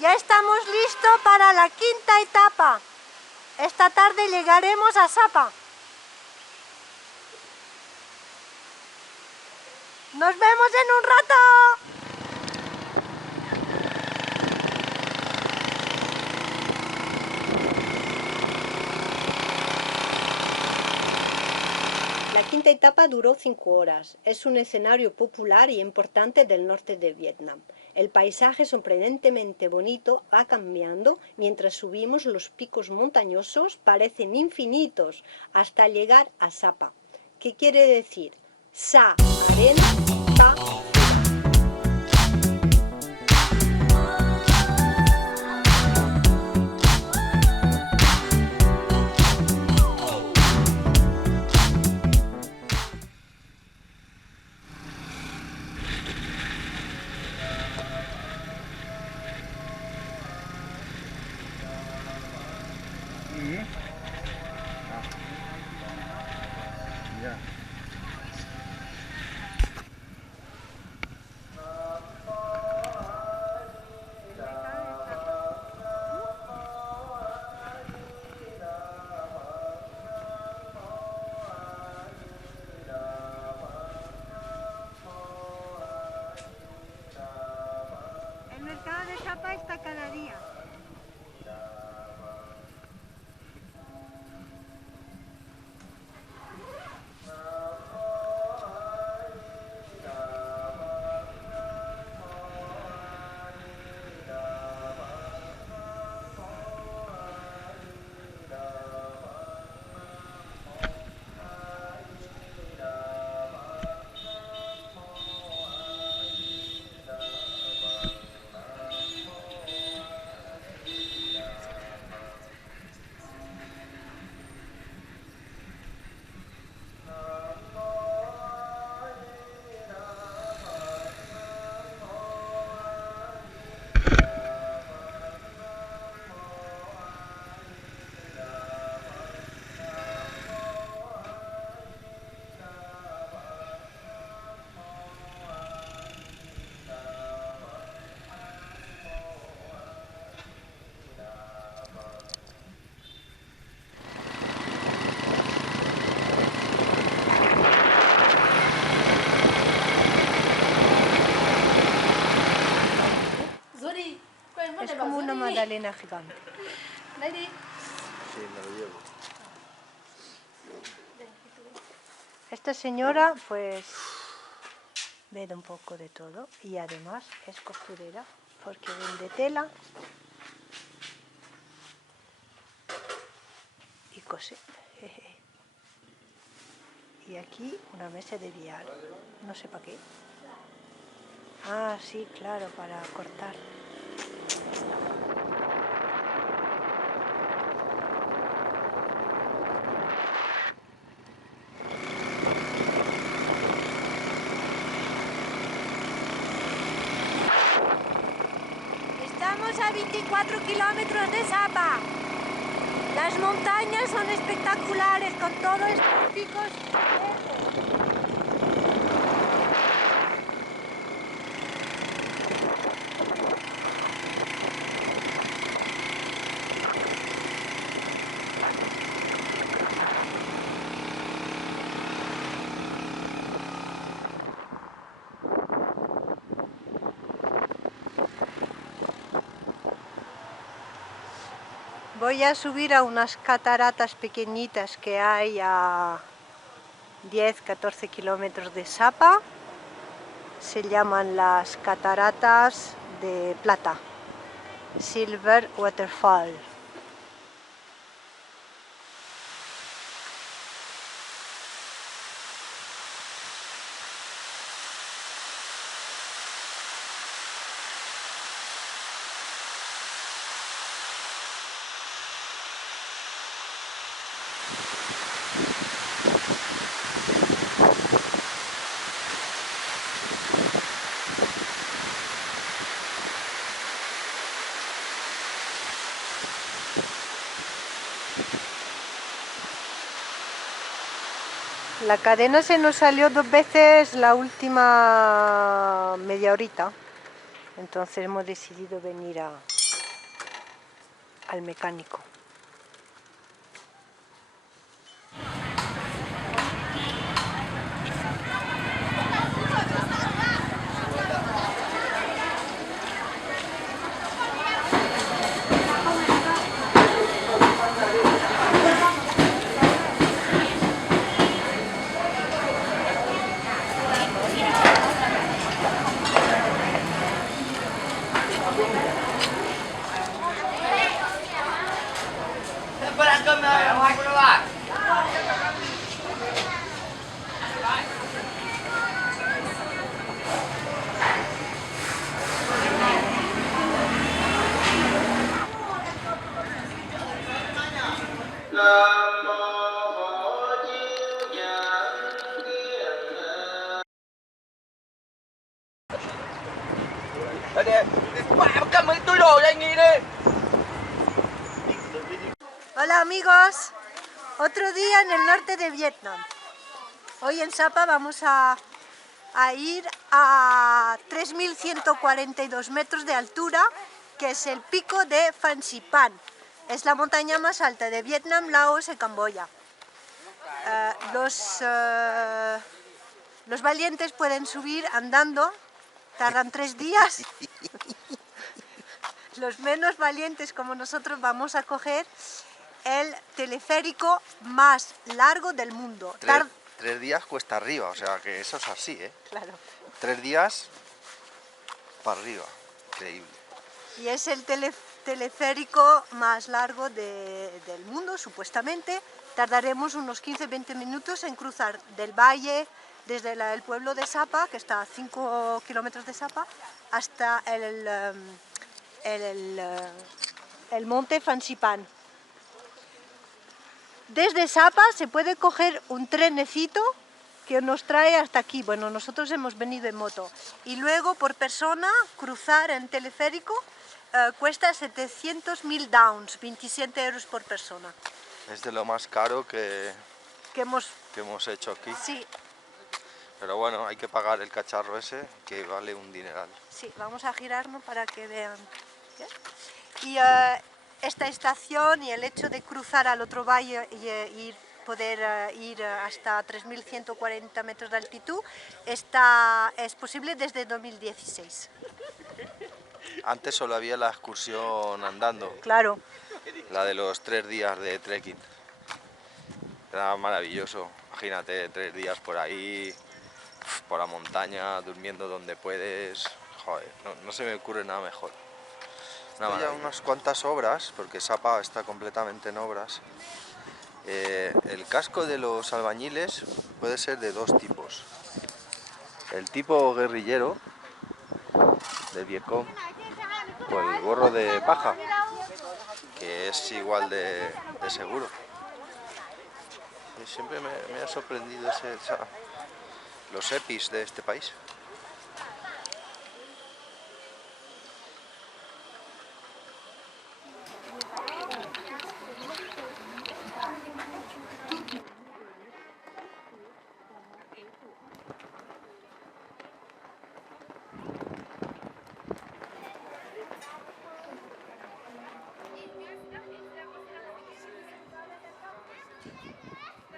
Ya estamos listos para la quinta etapa. Esta tarde llegaremos a Sapa. ¡Nos vemos en un rato! La quinta etapa duró 5 horas. Es un escenario popular y importante del norte de Vietnam. El paisaje sorprendentemente bonito va cambiando mientras subimos. Los picos montañosos parecen infinitos hasta llegar a Sapa. ¿Qué quiere decir? Sa, arena, pa. Ya. El mercado de Sapa está cada día. Es como una magdalena gigante. Sí, me lo llevo. Esta señora pues vende un poco de todo y además es costurera porque vende tela y cose. Y aquí una mesa de billar, no sé para qué. Ah, sí, claro, para cortar. Estamos a 24 kilómetros de Sapa. Las montañas son espectaculares con todos estos picos verdes. Voy a subir a unas cataratas pequeñitas que hay a 10-14 kilómetros de Sapa. Se llaman las cataratas de plata, Silver Waterfall. La cadena se nos salió 2 veces la última media horita, entonces hemos decidido venir a al mecánico. Hola amigos, otro día en el norte de Vietnam. Hoy en Sapa vamos a ir a 3.142 metros de altura, que es el pico de Phan Xipang. Es la montaña más alta de Vietnam, Laos y Camboya. Los valientes pueden subir andando, tardan 3 días. Los menos valientes como nosotros vamos a coger el teleférico más largo del mundo. 3 días cuesta arriba, o sea que eso es así, ¿eh? Claro. 3 días para arriba, increíble. Y es el teleférico más largo del mundo, supuestamente. Tardaremos unos 15-20 minutos en cruzar del valle, desde el pueblo de Sapa, que está a 5 kilómetros de Sapa, hasta el monte Phan Xipang. Desde Sapa se puede coger un trenecito que nos trae hasta aquí. Bueno, nosotros hemos venido en moto. Y luego por persona cruzar en teleférico cuesta 700.000 downs, 27 euros por persona. Es de lo más caro que hemos hecho aquí. Sí. Pero bueno, hay que pagar el cacharro ese, que vale un dineral. Sí, vamos a girarnos para que vean. ¿Sí? Y esta estación y el hecho de cruzar al otro valle y poder ir hasta 3.140 metros de altitud es posible desde 2016. Antes solo había la excursión andando. Claro. La de los 3 días de trekking. Era maravilloso. Imagínate, 3 días por ahí, por la montaña, durmiendo donde puedes. Joder, no se me ocurre nada mejor. Hay ya unas cuantas obras, porque Sapa está completamente en obras. El casco de los albañiles puede ser de 2 tipos. El tipo guerrillero, del Vietcong, o el gorro de paja, que es igual de seguro. Y siempre me ha sorprendido los EPIs de este país.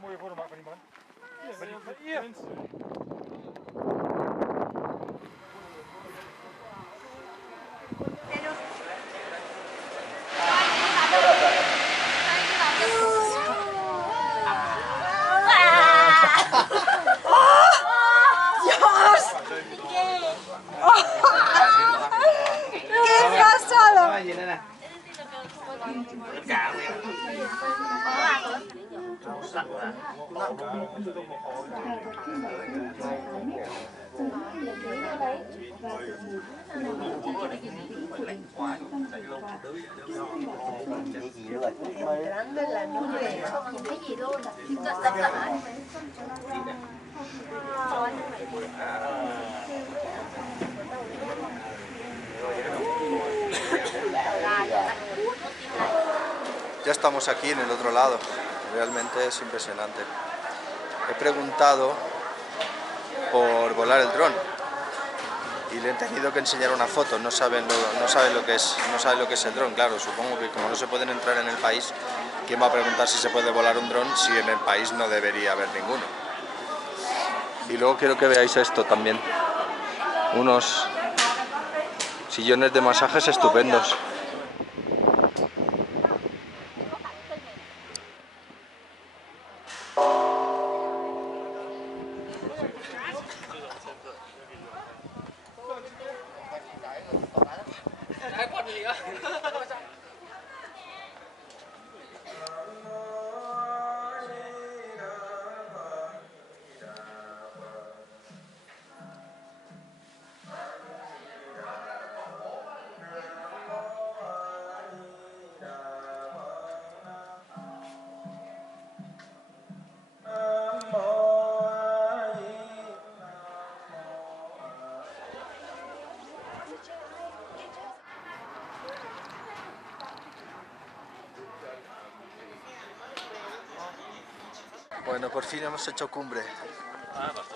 Mooie foto maken van die man. Ja, Entrando en la nube. Ya estamos aquí en el otro lado, realmente es impresionante. He preguntado por volar el dron y le he tenido que enseñar una foto, no sabe lo que es el dron, claro, supongo que como no se pueden entrar en el país, ¿quién va a preguntar si se puede volar un dron si en el país no debería haber ninguno? Y luego quiero que veáis esto también, unos sillones de masajes estupendos. Bueno, por fin hemos hecho cumbre.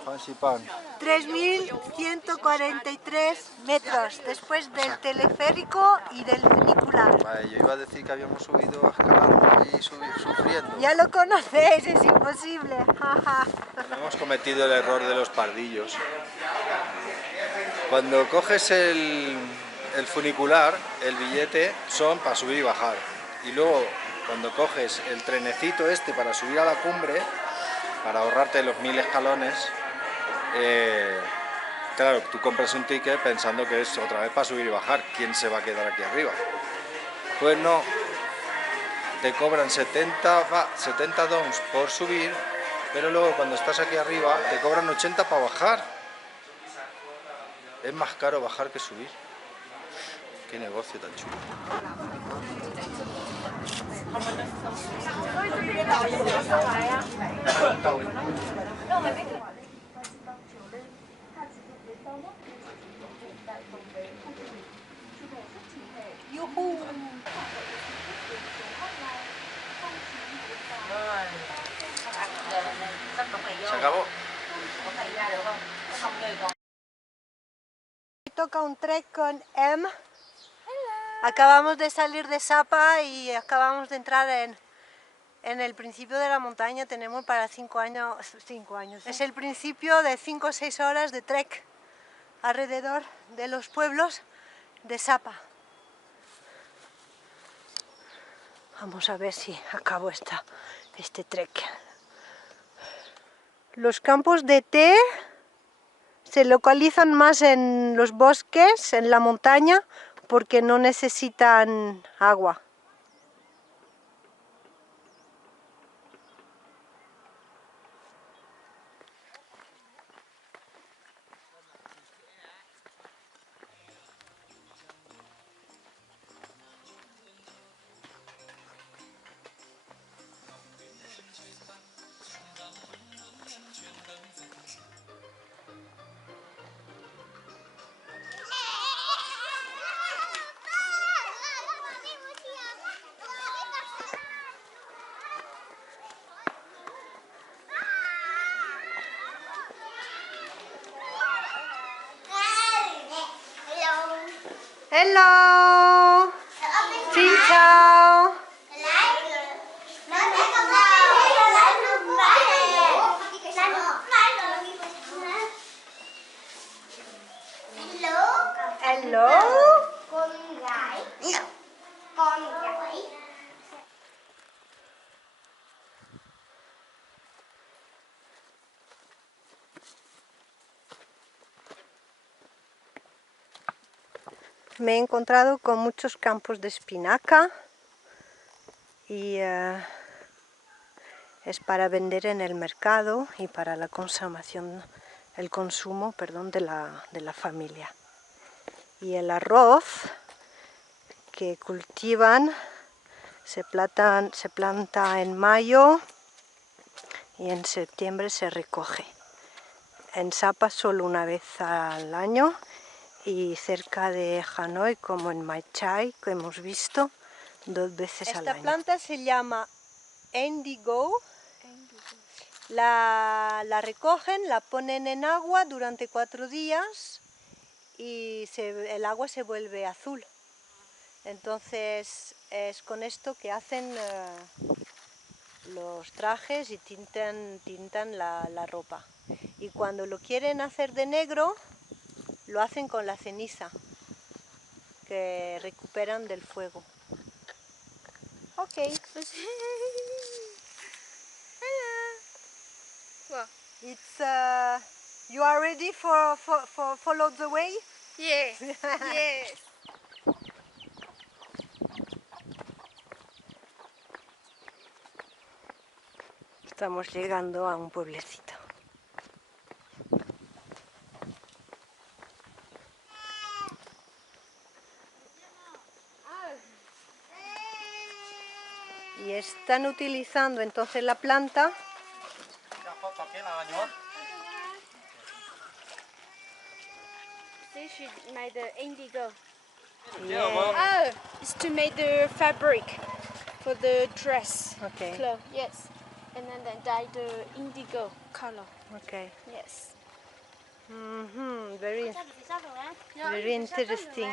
Fancy Pan. 3.143 metros después del teleférico y del funicular. Vale, yo iba a decir que habíamos subido escalando y sufriendo. Ya lo conocéis, es imposible. Hemos cometido el error de los pardillos. Cuando coges el funicular, el billete son para subir y bajar. Y luego, cuando coges el trenecito este para subir a la cumbre, para ahorrarte los 1000 escalones, claro, tú compras un ticket pensando que es otra vez para subir y bajar. ¿Quién se va a quedar aquí arriba? Pues no, te cobran 70 dons por subir, pero luego cuando estás aquí arriba te cobran 80 para bajar. Es más caro bajar que subir. Qué negocio tan chulo. ¿Se acabó? Toca un trek con M. Acabamos de salir de Sapa y acabamos de entrar en el principio de la montaña. Tenemos para 5 años. Es el principio de 5 o 6 horas de trek alrededor de los pueblos de Sapa. Vamos a ver si acabo este trek. Los campos de té se localizan más en los bosques, en la montaña, porque no necesitan agua. Hello! Xin chào! Hello! Con gái. Con gái. Me he encontrado con muchos campos de espinaca y es para vender en el mercado y para la consumo, de la familia. Y el arroz que cultivan se planta en mayo y en septiembre se recoge. En Sapa solo una vez al año, y cerca de Hanoi, como en Mai Chai, que hemos visto, 2 veces al año. Esta planta se llama Indigo. La recogen, la ponen en agua durante 4 días y el agua se vuelve azul. Entonces es con esto que hacen los trajes y tintan la ropa. Y cuando lo quieren hacer de negro, lo hacen con la ceniza que recuperan del fuego. Ok. Well, It's you are ready for follow the way? yes, yes. Estamos llegando a un pueblecito. Y están utilizando entonces la planta See, she made the indigo. Yeah. Oh, it's to make the fabric for the dress. Okay. Cloth, yes. And then they dye the indigo color. Okay. Yes. Very interesting.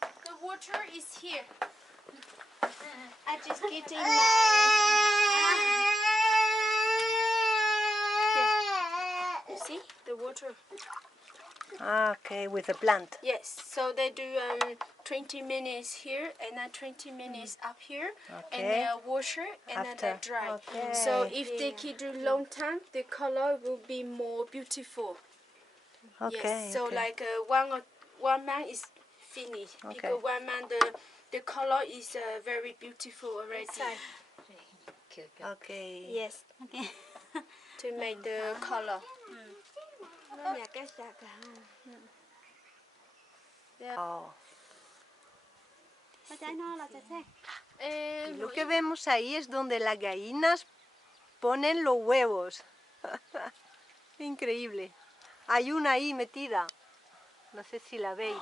The water is here. I just get in my... Here. You see the water? Ah, okay, with the plant. Yes. So they do 20 minutes here and then 20 minutes up here, and Okay. then wash it and then they After. dry. Okay. So if they keep do long time, the color will be more beautiful. Okay. Yes. So okay. like one man is finished Okay. because one man the color is very beautiful already. Okay. Yes. To make the color. Oh. Eh, Lo que vemos ahí es donde las gallinas ponen los huevos. Increíble. Hay una ahí metida. No sé si la veis.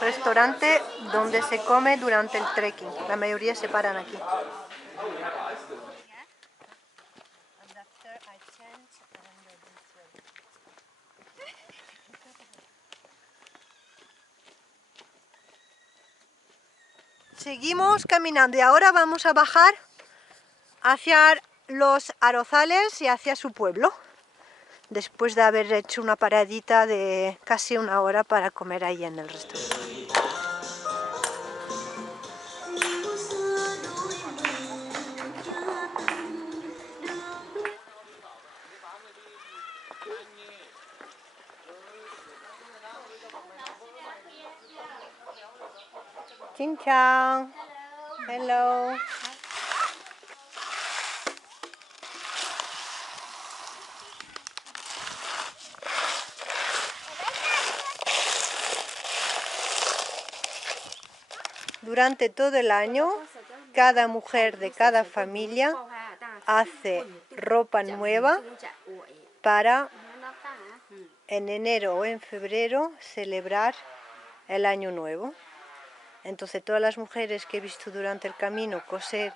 Restaurante donde se come durante el trekking. La mayoría se paran aquí. Seguimos caminando y ahora vamos a bajar hacia los arrozales y hacia su pueblo, después de haber hecho una paradita de casi una hora para comer ahí en el restaurante. Xin chào. Hello. Durante todo el año, cada mujer de cada familia hace ropa nueva para en enero o en febrero celebrar el año nuevo. Entonces todas las mujeres que he visto durante el camino coser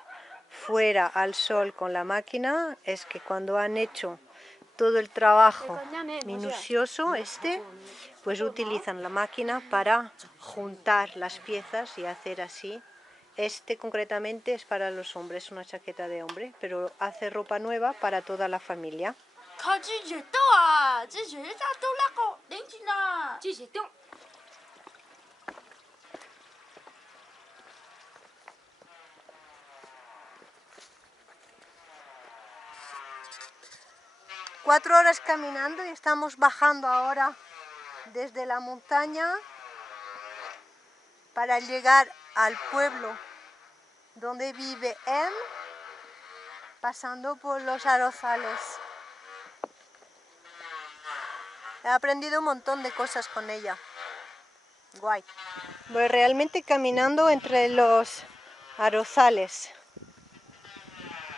fuera al sol con la máquina, es que cuando han hecho todo el trabajo minucioso pues utilizan la máquina para juntar las piezas y hacer así. Concretamente es para los hombres, una chaqueta de hombre, pero hace ropa nueva para toda la familia. 4 horas caminando y estamos bajando ahora desde la montaña para llegar al pueblo donde vive Em, pasando por los arrozales. He aprendido un montón de cosas con ella. Guay. Voy realmente caminando entre los arrozales,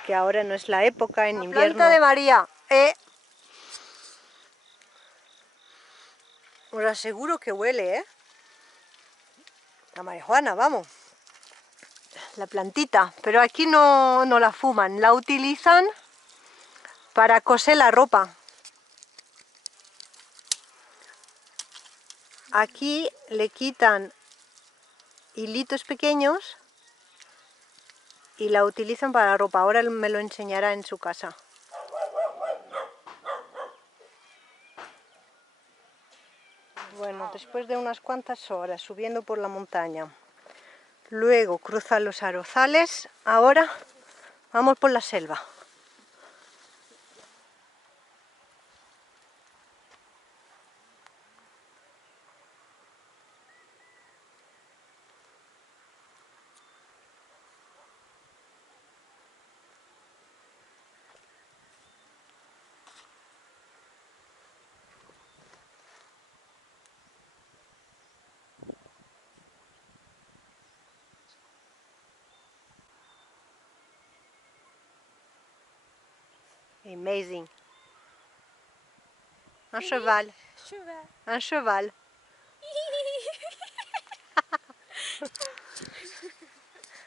que ahora no es la época, en invierno. Planta de María. Os aseguro que huele, la marihuana, vamos. La plantita, pero aquí no la fuman, la utilizan para coser la ropa. Aquí le quitan hilitos pequeños y la utilizan para la ropa. Ahora me lo enseñará en su casa. Bueno, después de unas cuantas horas subiendo por la montaña, luego cruzan los arrozales, ahora vamos por la selva. Amazing. Un cheval. Un cheval.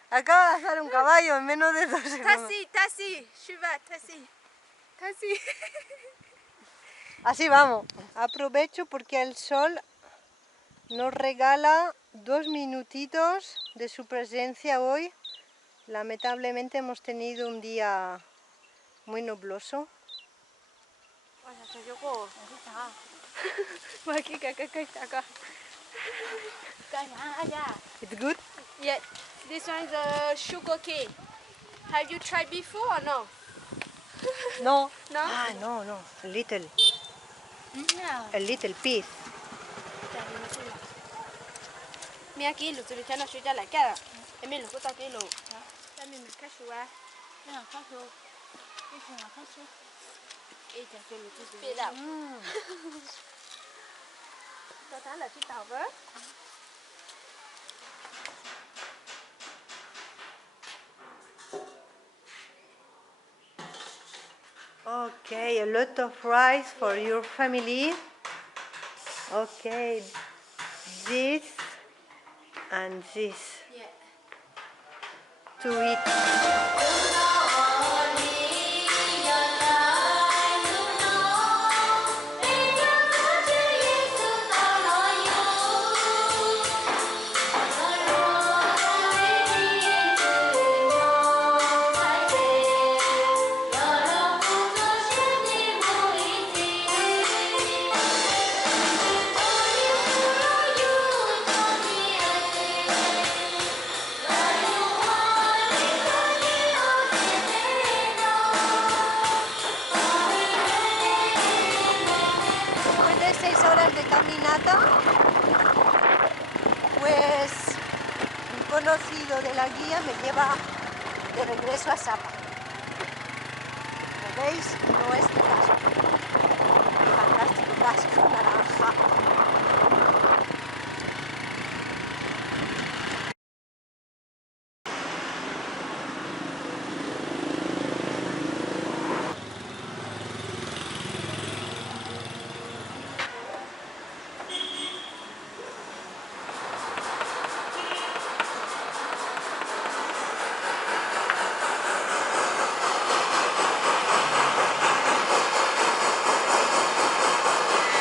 Acaba de hacer un caballo en menos de 2 segundos. Tassi, cheval, tassi. Así vamos. Aprovecho porque el sol nos regala 2 minutitos de su presencia hoy. Lamentablemente hemos tenido un día muy nubloso. It's good? Yeah, this one is a sugar cane. Have you tried before or no? No. No? Ah, no. A little piece. Mira aquí, lo estoy echando ya la cara. Emil, lo corta aquí, lo. También me cacho, Spit out. Total là chiếc tàu với. Okay, a lot of rice for your family. Okay, this and this Yeah. to eat. Después de 6 horas de caminata, pues un conocido de la guía me lleva de regreso a Sapa. ¿Lo veis? No es mi casco. Fantástico casco naranja.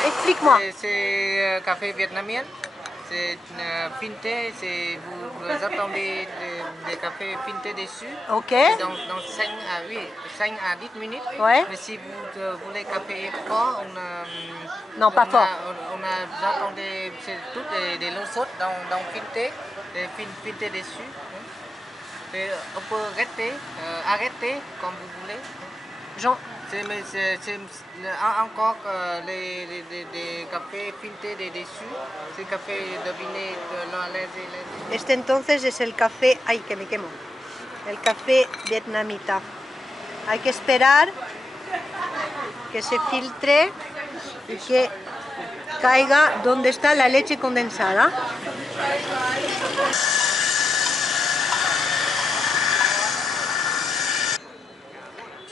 Explique-moi. C'est café vietnamien, c'est pinté, vous attendez des cafés pintés dessus. Ok. Dans 5 à 10 minutes. Ouais. Mais si vous voulez café fort, Non, pas fort. On attendait des longs sautes dans pinté, pinté dessus. Et on peut arrêter comme vous voulez. Jean, C'est encore des cafés pintés dessus, c'est café dominé de este entonces es el café, ay que me quemo, el café vietnamita. Hay que esperar que se filtre y que caiga donde está la leche condensada.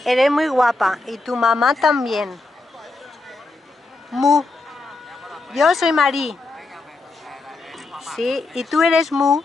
Eres muy guapa y tu mamá también. Mu. Yo soy Marí. Sí, y tú eres Mu.